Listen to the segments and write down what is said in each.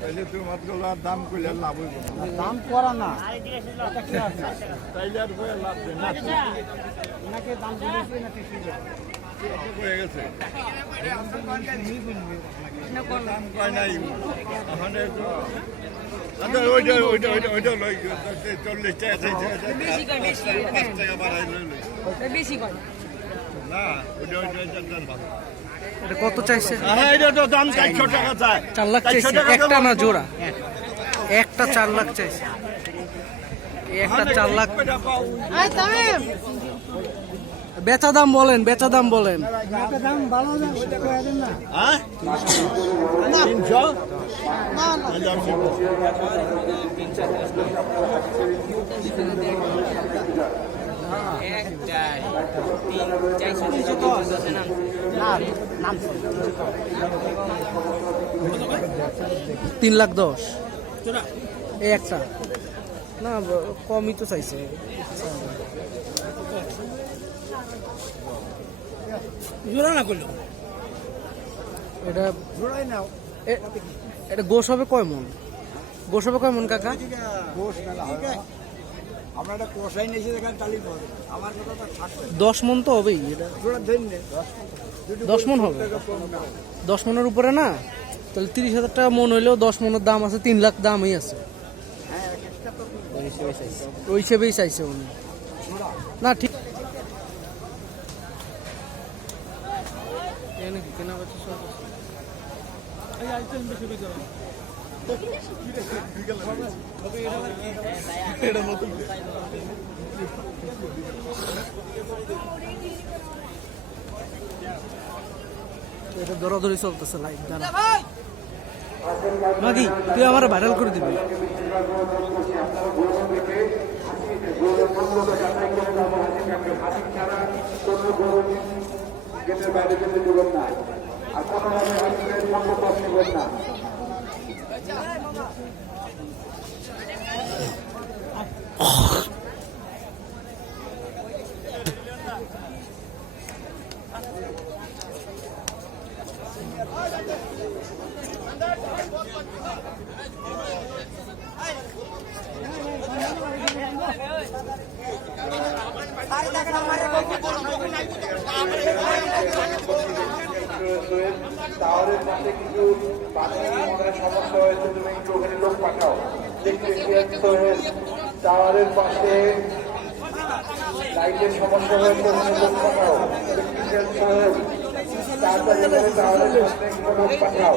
তাইলে দাম করলে লাভ হইব। দাম করা না। তাইলে আর লাভ না। দাম কত চাইছে? চার লাখ চাইছে। একটা না জোড়া? একটা চার লাখ চাইছে। একটা চার লাখ বেচা দাম বলেন বেচা দাম বলেন। তিন লাখ দশ। একটা। না কমই তো চাইছে। জোড়া না করল এটা এ- এটা গোস হবে কয় মন? গোস হবে কয় মন, কাকা? আমরা কষাই নিয়েছি এখানে তালি আমার কথা দশ মন তো হবেই, এটা জোড়া দশ মন হবে। দশ মনের উপরে না? তাহলে তিরিশ হাজার টাকা মন হইলেও দশ মনের দাম আছে, তিন লাখ দামই আছে। ওই চাইছে উনি। না, ঠিক। নাকি দৌড়াদৌড়ি চলতেছে লাইভ দাঁড়া। মাগি, তুই আমার ভাইরাল করে দিবি। বাইরে যেতে দেবেন না। আর কোনোভাবে হাসিনের মন্দ কষ্ট করবেন না টাওয়ারের পাশে কিছু পানি মনে সমস্যা হয়েছে, তুমি একটু ওখানে লোক পাঠাও। সোহেল টাওয়ারের পাশে লাইটের সমস্যা হয়েছে, ওখানে লোক পাঠাও। সোহেল তাড়াতাড়ি টাওয়ারের পাশে লোক পাঠাও।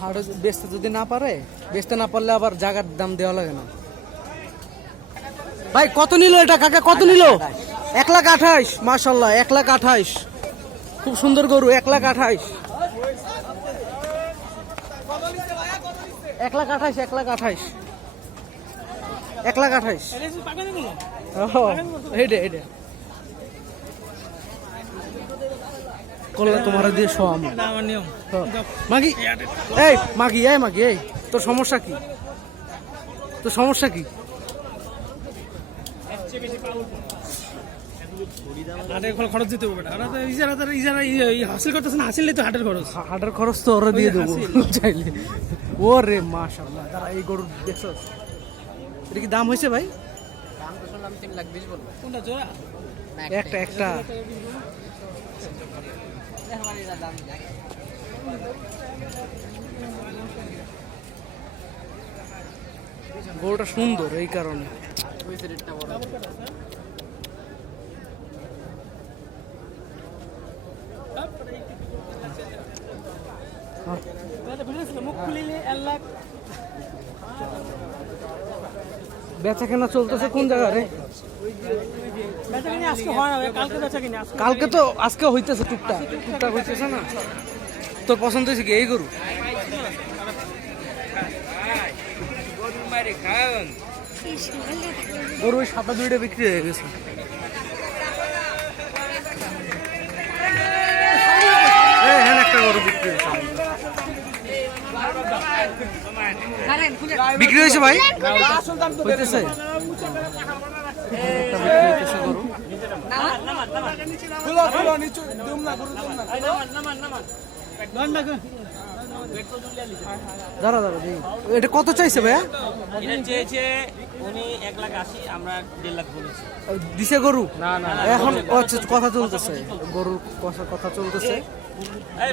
হাটে বেচতে যদি না পারে বেচতে না পারলে আবার জায়গার দাম দেওয়া লাগে না। ভাই, কত নিল এটা কাকা? কত নিল? এক লাখ আঠাইশ মার্শাল্লাহ এক লাখ আঠাইশ। খুব সুন্দর গরু, এক লাখ আঠাইশ। এক লাখ আঠাইশ, এক লাখ আঠাইশ। এক লাখ আঠাইশ। করলে তোমার দিয়ে শো আমি। আমার নিয়ম। মাগি এই মাগি এই মাগি এই তোর সমস্যা কি? তো সমস্যা কি? হাটে এখন খরচ দিতে হবে না। ইজারা তারা ইজারা ই- হাসিল করতেছে না হাসিল তো হাটের খরচ। হাটের খরচ তো ওরা দিয়ে দেবো। চাইলে। ও রে মাশাল্লাহ তারা এই গরুর দেখছ এটা কি দাম হয়েছে ভাই? কোনটা জোড়া? একটা একটা গরুটা সুন্দর এই কারণে। মুখ খুলিলে এক লাখ। বেচা কেনা চলতেছে কোন জায়গা রে? কালকে তো আজকে হইতেছে টুকটাক। টুকটাক হইতেছে না? তোর পছন্দ হয়েছে কি এই গরু? গরু সাদা দুইটা বিক্রি হয়ে গেছে এই, হ্যাঁ একটা গরু বিক্রি হয়েছে বিক্রি হয়েছে ভাই? হইতেছে। দাঁড়া দাঁড়া এটা কত চাইছে ভাইয়া? চেয়েছে উনি এক লাখ আশি আমরা দেড় লাখ বলেছি। দিছে গরু? না না এখন আচ্ছা, কথা চলতেছে। গরুর কথা কথা চলতেছে। এই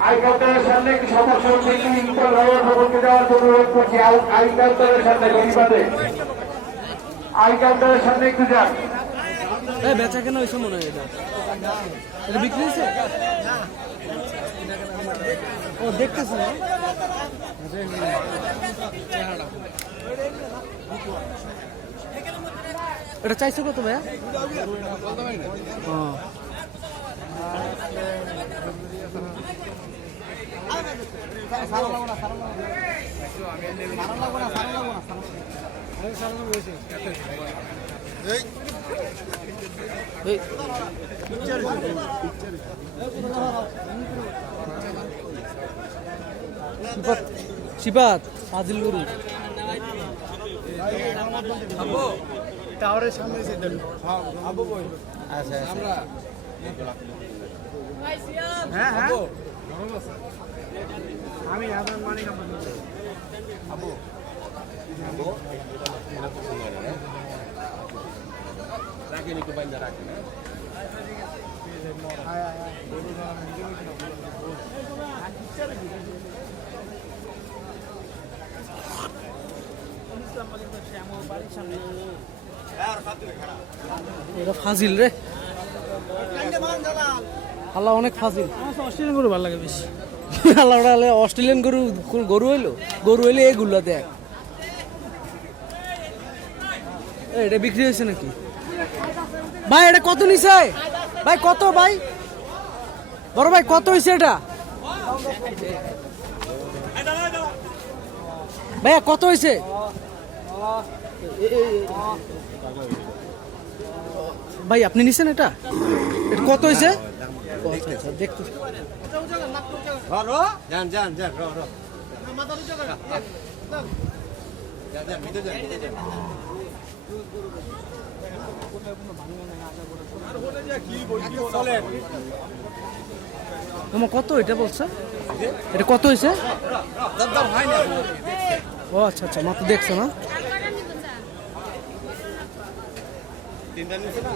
আইকালটারের সামনে একটি সমস্যা হচ্ছে ইন্টার একটু যান। বেচা কেনা হয়েছে মনে হয় এটা। এটা বিক্রি হয়েছে? ও, দেখতেছে এটা চাইছো কত ভাইয়া? শিবাত ফাজিল গুরু টাওয়ারের সামনে যেতে আচ্ছা হ্যাঁ হ্যাঁ ও। এই শিপাত শিপাত ফাজিল গরু এটা ফাজিল রে। আল্লাহ অনেক ফাজিল। অস্ট্রেলিয়ান গরু ভালো লাগে বেশি। আল্লাহ অস্ট্রেলিয়ান গরু গরু হইল? গরু হইলে এগুলো দেখ। এটা বিক্রি হয়েছে নাকি? ভাই, এটা কত নিছে? ভাই, কত ভাই? বড় ভাই, কত হয়েছে এটা? ভাইয়া, কত হয়েছে ভাই, আপনি নিছেন এটা? এটা কত হয়েছে আচ্ছা যান যান যান র তোমার কত এটা বলছো? এটা কত হয়েছে? ও আচ্ছা আচ্ছা মাত্র দেখছ না তিনটা নিয়েছে না?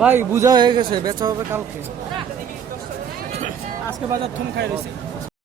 ভাই বুঝা হয়ে গেছে বেচা হবে কালকে। আজকে বাজার থম খাই রয়েছে